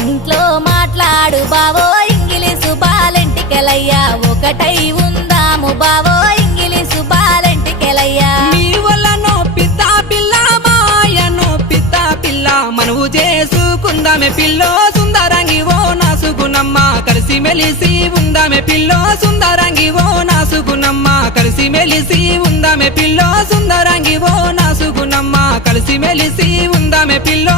ఇంట్లో మాట్లాడు బావో ఇంగిలీసు బాలెంటికెలయ్యా ఒకటై ఉందాము బావో ఇంగిలీసు బాలెంటికెలయ్యా మీ వల్లనో పిత్త పిల్ల మాయనో పిత్త పిల్ల మనవు చేసుకుందామే పిల్లో సుందరంగి ఓ నాసుగునమ్మ కలిసి మెలిసి ఉందామే పిల్లో సుందరంగి ఓ నాసుగునమ్మ కలిసి మెలిసి ఉందామే పిల్లో సుందరంగి ఓ నాసుగునమ్మ కలిసి మెలిసి ఉందామే పిల్లో